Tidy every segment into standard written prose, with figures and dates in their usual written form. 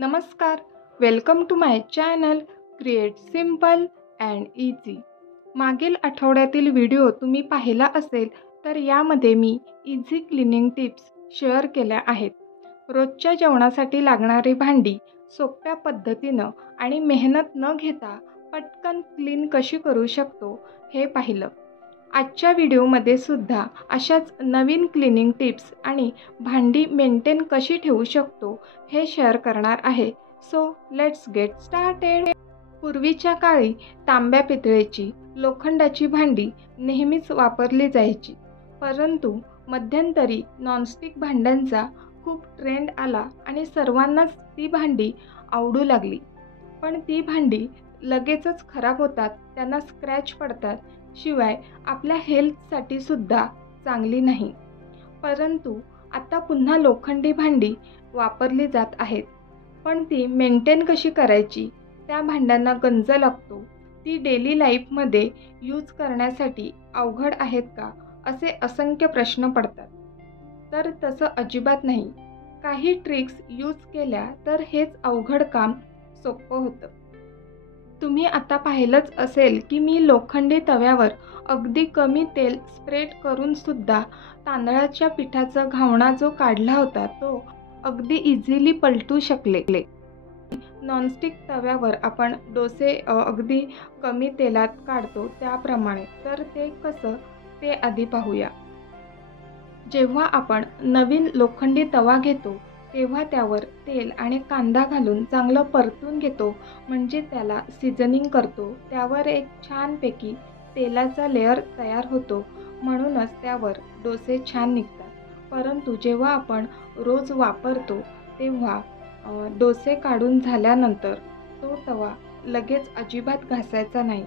नमस्कार, welcome to my channel create simple and easy. मागील आठवड्यातील व्हिडिओ तुम्ही पाहिला असेल तर यामध्ये मी इझी क्लिनिंग टिप्स शेअर केल्या आहेत। रोजच्या जेवणासाठी लागणारी भांडी सोप्या पद्धतीनं आणि मेहनत न घेता पटकन क्लीन कशी करू शकतो हे पाहिलं। आजच्या व्हिडिओमध्ये सुद्धा अशाच नवीन क्लिनिंग टिप्स आणि भांडी मेंटेन कशी ठेवू शकतो हे शेअर करणार आहे। So let's get started. पूर्वीच्या काळी तांब्या पितळेची लोखंडाची भांडी नेहमीच वापरली जायची, परंतु मध्यंतरी नॉनस्टिक भांड्यांचा खूप ट्रेंड आला आणि सर्वांनाच ती भांडी आवडू लागली। पण ती भांडी लगेचच खराब होतात, त्यांना स्क्रॅच पडतात, शिवाय आपल्या हेल्थसाठी सुद्धा चांगली नाही। परंतु आता पुन्हा लोखंडी भांडी वापरली जात आहेत, पण ती मेंटेन कशी करायची, त्या भांड्यांना गंज लागतो, ती डेली लाईफमध्ये यूज करण्यासाठी अवघड आहेत का, असे असंख्य प्रश्न पडतात। तर तसं अजिबात नाही। काही ट्रिक्स यूज केल्या तर हेच अवघड काम सोपं होतं। तुम्ही आता पाहिलंच असेल की मी लोखंडी तव्यावर अगदी कमी तेल स्प्रेड करून सुद्धा तांदळाच्या पिठाचा घावणा जो काढला होता तो अगदी इझिली पलटू शकले। नॉनस्टिक तव्यावर आपण डोसे अगदी कमी तेलात काढतो त्याप्रमाणे। तर ते कसं ते आधी पाहूया। जेव्हा आपण नवीन लोखंडी तवा घेतो तेव्हा त्यावर तेल आणि कांदा घालून चांगलं परतून घेतो, म्हणजे त्याला सीझनिंग करतो। त्यावर एक छानपैकी तेलाचा लेअर तयार होतो, म्हणूनच त्यावर डोसे छान निघतात। परंतु जेव्हा आपण रोज वापरतो तेव्हा डोसे काढून झाल्यानंतर तो तवा लगेच अजिबात घासायचा नाही।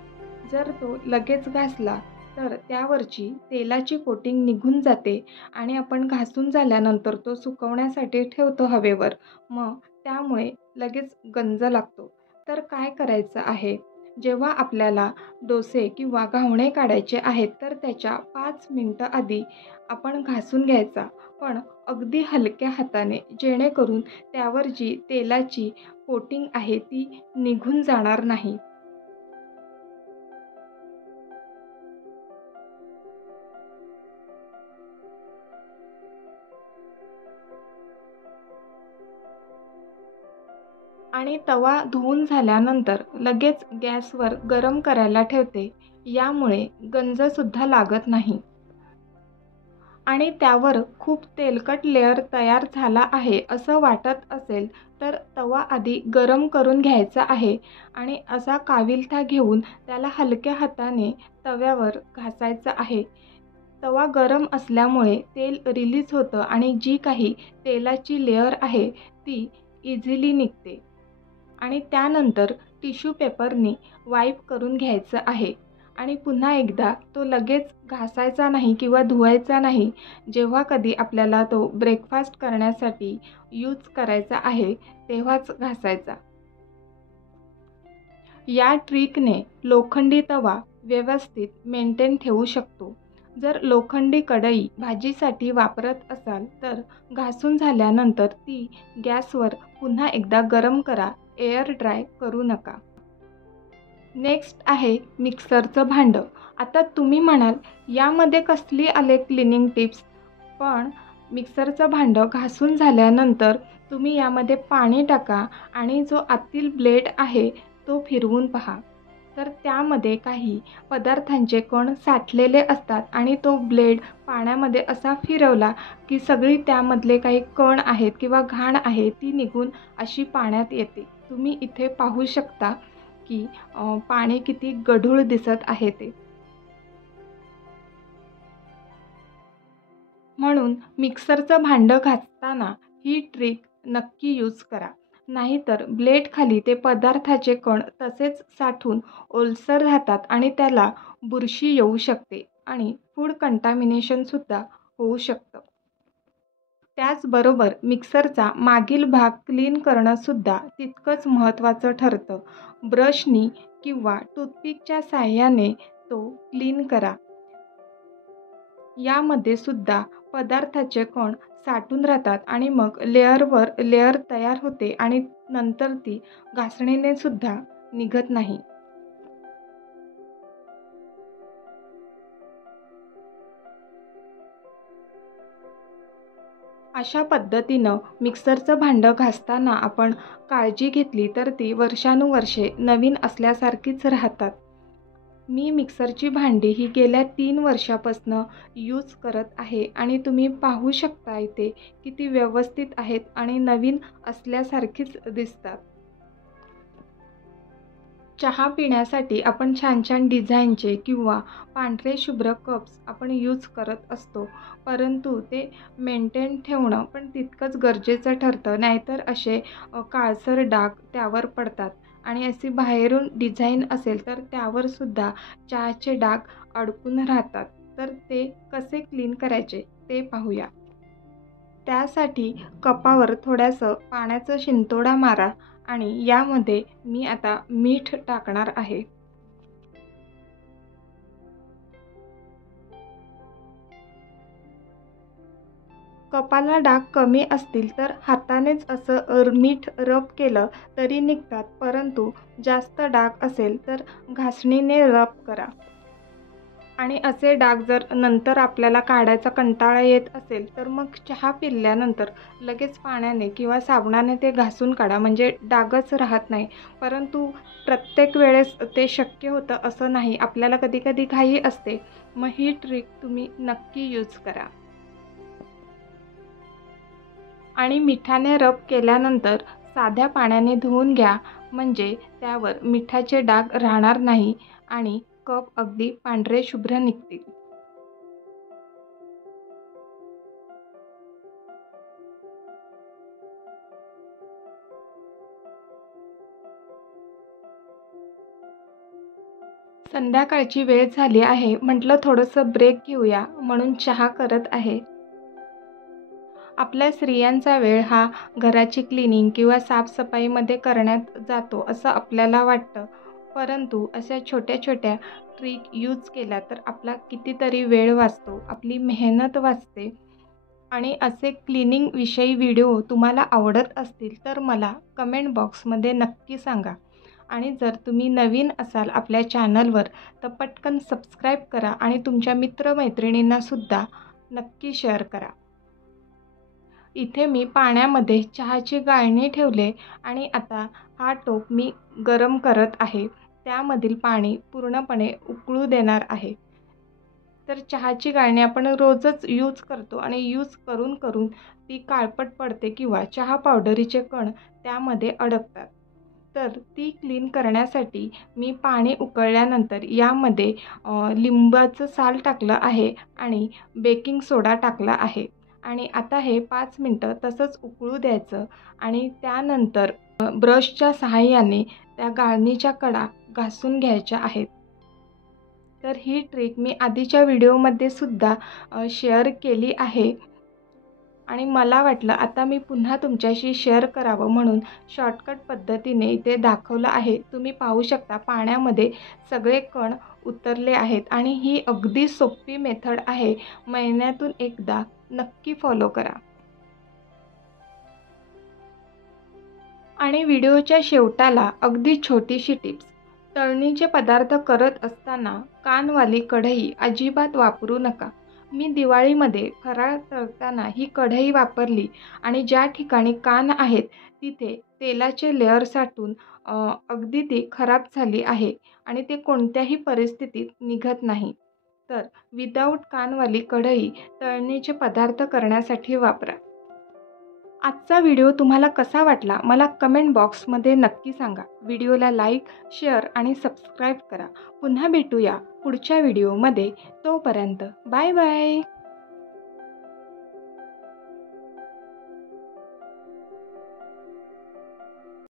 जर तो लगेच घासला तर त्यावरची तेलाची कोटिंग निघून जाते आणि आपण घासून झाल्यानंतर तो सुकवण्यासाठी ठेवतो हवेवर, मग त्यामुळे लगेच गंज लागतो। तर काय करायचं आहे, जेव्हा आपल्याला डोसे किंवा घावणे काढायचे आहेत तर त्याच्या 5 मिनिटं आधी आपण घासून घ्यायचा, पण अगदी हलक्या हाताने, जेणेकरून त्यावर जी तेलाची कोटिंग आहे ती निघून जाणार नाही। आणि तवा धुवून झाल्यानंतर लगेच गॅसवर गरम करायला ठेवते, यामुळे गंजसुद्धा लागत नाही। आणि त्यावर खूप तेलकट लेअर तयार झाला आहे असं वाटत असेल तर तवा आधी गरम करून घ्यायचा आहे आणि असा काविलथा घेऊन त्याला हलक्या हाताने तव्यावर घासायचा आहे। तवा गरम असल्यामुळे तेल रिलीज होतं आणि जी काही तेलाची लेअर आहे ती इझिली निघते। आणि त्यानंतर टिश्यू पेपरने वाईप करून घ्यायचं आहे आणि पुन्हा एकदा तो लगेच घासायचा नाही किंवा धुवायचा नाही। जेव्हा कधी आपल्याला तो ब्रेकफास्ट करण्यासाठी यूज करायचा आहे तेव्हाच घासायचा। या ट्रिकने लोखंडी तवा व्यवस्थित मेंटेन ठेवू शकतो। जर लोखंडी कढई भाजीसाठी वापरत असाल तर घासून झाल्यानंतर ती गॅसवर पुन्हा एकदा गरम करा, एअर ड्राय करू नका। नेक्स्ट आहे मिक्सरचं भांडं। आता तुम्ही म्हणाल यामध्ये कसली आले क्लिनिंग टिप्स, पण मिक्सरचं भांडं घासून झाल्यानंतर तुम्ही यामध्ये पाणी टाका आणि जो आतील ब्लेड आहे तो फिरवून पहा, तर त्यामध्ये काही पदार्थांचे कण साठलेले असतात आणि तो ब्लेड पाण्यामध्ये असा फिरवला की सगळी त्यामधले काही कण आहेत किंवा घाण आहे ती निघून अशी पाण्यात येते। तुम्ही इथे पाहू शकता की पाणी किती गढूळ दिसत आहे ते। म्हणून मिक्सरचं भांडं घासताना ही ट्रिक नक्की यूज करा, नाहीतर ब्लेड खाली ते पदार्थाचे कण तसेच साठून ओलसर राहतात आणि त्याला बुरशी येऊ शकते आणि फूड कंटामिनेशनसुद्धा होऊ शकतं। त्याचबरोबर मिक्सरचा मागील भाग क्लीन करणंसुद्धा तितकंच महत्त्वाचं ठरतं। ब्रशनी किंवा टूथपिकच्या साहाय्याने तो क्लीन करा। यामध्ये सुद्धा पदार्थाचे कण साठून राहतात आणि मग लेअरवर लेअर तयार होते आणि नंतर ती घासणीने सुद्धा निघत नाही. अशा पद्धतीनं मिक्सरचं भांडं घासताना आपण काळजी घेतली तर ती वर्षानुवर्षे नवीन असल्यासारखीच राहतात. मी मिक्सरची भांडी ही गेल्या 3 वर्षापासून यूज करत आहे आणि तुम्ही पाहू शकता इथे किती व्यवस्थित आहेत आणि नवीन असल्यासारखीच दिसतात. चहा पिण्यासाठी आपण छान छान डिझाईनचे किंवा पांढरे शुभ्र कप्स आपण यूज करत असतो, परंतु ते मेंटेन ठेवणं पण तितकंच गरजेचं ठरतं. नाहीतर असे काळसर डाग त्यावर पडतात आणि अशी बाहेरून डिझाईन असेल तर त्यावर सुद्धा चहाचे डाग अडकून राहतात. तर ते कसे क्लीन करायचे ते पाहूया. त्यासाठी कपावर थोडंसं पाण्याचा शिंतोडा मारा आणि यामध्ये मी आता मीठ टाकणार आहे. कपाला डाग कमी असतील तर हातानेच असं मीठ रब केलं तरी निघतात, परंतु जास्त डाग असेल तर घासणीने रब करा. आणि असे डाग जर नंतर आपल्याला काढायचा कंटाळा येत असेल तर मग चहा पिल्यानंतर लगेच पाण्याने किंवा साबणाने ते घासून काढा, म्हणजे डागच राहत नाही. परंतु प्रत्येक वेळेस ते शक्य होतं असं नाही, आपल्याला कधी-कधी घाई असते. मग ही ट्रिक तुम्ही नक्की यूज करा. आणि मिठाने रब केल्यानंतर साध्या पाण्याने धुवून घ्या, म्हणजे त्यावर मिठाचे डाग राहणार नाही आणि कप अगदी पांढरे शुभ्र निघतील. संध्याकाळची वेळ झाली आहे, म्हटलं थोडंसं ब्रेक घेऊया म्हणून चहा करत आहे. आपल्या स्त्रियांचा वेळ हा घराची क्लिनिंग किंवा साफसफाईमध्ये करण्यात जातो असं आपल्याला वाटतं, परंतु अशा छोट्या-छोट्या ट्रिक यूज केल्या तर आपला कितीतरी वेळ वाचतो, आपली मेहनत वाचते. आणि असे क्लिनिंगविषयी व्हिडिओ तुम्हाला आवडत असतील तर मला कमेंट बॉक्समध्ये नक्की सांगा. आणि जर तुम्ही नवीन असाल आपल्या चॅनलवर तर पटकन सबस्क्राईब करा आणि तुमच्या मित्रमैत्रिणींनासुद्धा नक्की शेअर करा. इथे मी पाण्यामध्ये चहाची गाळणी ठेवले आणि आता हा टोप मी गरम करत आहे. त्यामधील पाणी पूर्णपणे उकळू देणार आहे. तर चहाची गाळणी आपण रोजच यूज करतो आणि यूज करून करून ती काळपट पडते किंवा चहा पावडरीचे कण त्यामध्ये अडकतात. तर ती क्लीन करण्यासाठी मी पाणी उकळल्यानंतर यामध्ये लिंबाचं साल टाकलं आहे आणि बेकिंग सोडा टाकला आहे. आणि आता हे 5 मिनटं तसंच उकळू द्यायचं आणि त्यानंतर ब्रशच्या सहाय्याने त्या गाळणीच्या कडा घासून घ्यायच्या आहेत. तर ही ट्रिक मी आधीच्या व्हिडिओमध्ये सुद्धा शेअर केली आहे आणि मला वाटलं आता मी पुन्हा तुमच्याशी शेअर करावं म्हणून शॉर्टकट पद्धतीने इथे दाखवलं आहे. तुम्ही पाहू शकता पाण्यामध्ये सगळे कण उतरले आहेत आणि ही अगदी सोपी मेथड आहे. महिन्यातून एकदा नक्की फॉलो करा. आणि व्हिडिओच्या शेवटाला अगदी छोटीशी टिप्स. तळणीचे पदार्थ करत असताना कानवाली कढई अजिबात वापरू नका. मी दिवाळीमध्ये फराळ तळताना ही कढई वापरली आणि ज्या ठिकाणी कान आहेत तिथे तेलाचे लेअर साठून अगदी ती खराब झाली आहे आणि ते कोणत्याही परिस्थितीत निघत नाही. तर विदाऊट कानवाली कढई तळणीचे पदार्थ करण्यासाठी वापरा. आजचा व्हिडिओ तुम्हाला कसा वाटला मला कमेंट बॉक्समध्ये नक्की सांगा. व्हिडिओला लाईक, शेअर आणि सबस्क्राईब करा. पुन्हा भेटूया पुढच्या व्हिडिओमध्ये. तोपर्यंत बाय बाय.